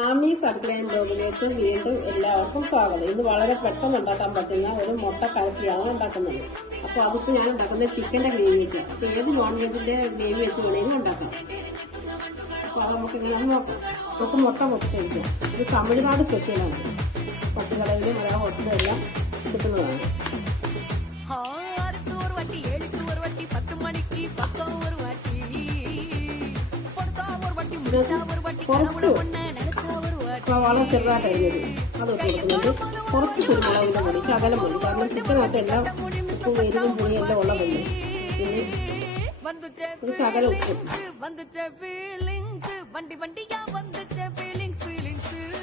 ആമീസ് അടുക്കളയും ബ്ലോഗിലേക്ക് വീണ്ടും എല്ലാവർക്കും സ്വാഗതം. ഇത് വളരെ പെട്ടെന്ന് ഉണ്ടാക്കാൻ പറ്റുന്ന ഒരു മുട്ട കലക്കിയാണ് ഉണ്ടാക്കുന്നത്. അപ്പൊ അതിപ്പോ ഞാൻ ഉണ്ടാക്കുന്നത് ചിക്കന്റെ ഗ്രേവി വെച്ചാണ്. അപ്പൊ ഏത് നോൺ വെജിന്റെ ഗ്രേവി വെച്ച് വേണമെങ്കിലും ഉണ്ടാക്കാം. അപ്പൊ അത് നമുക്ക് ഇങ്ങനെ നോക്കാം. നമുക്ക് മുട്ട പൊട്ടിക്കാം. ഇത് തമിഴ്നാട് സ്പെഷ്യലാണ്. പത്തുകടയിലും അതാ ഹോട്ടലും എല്ലാം കിട്ടുന്നതാണ്. കുറച്ച് സവാള ചെറുതായിട്ട് അരിഞ്ഞത് അതൊക്കെ എടുക്കുന്നുണ്ട്. കുറച്ച് കുരുമുളകിന്റെ പൊടി ശകലം മതി. കാരണം ചിക്കനകത്ത് എല്ലാം ഉപ്പും എരിവും പുളിയും എല്ലാം ഉള്ളതല്ലേ. പിന്നെ ഒരു ശകലം ഉപ്പ്.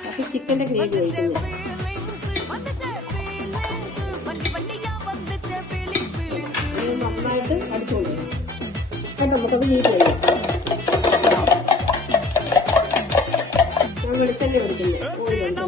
അപ്പൊ ചിക്കന്റെ ഗ്രേവി കഴിക്കുന്നത് നന്നായിട്ട് അടിച്ചുകൊണ്ട് കേട്ടോ. നമുക്കത് വീട്ടിൽ കഴിയാം. വെളിച്ചെണ്ണ ഒഴിക്കുന്നത് റെഡിയായിട്ടുണ്ട്.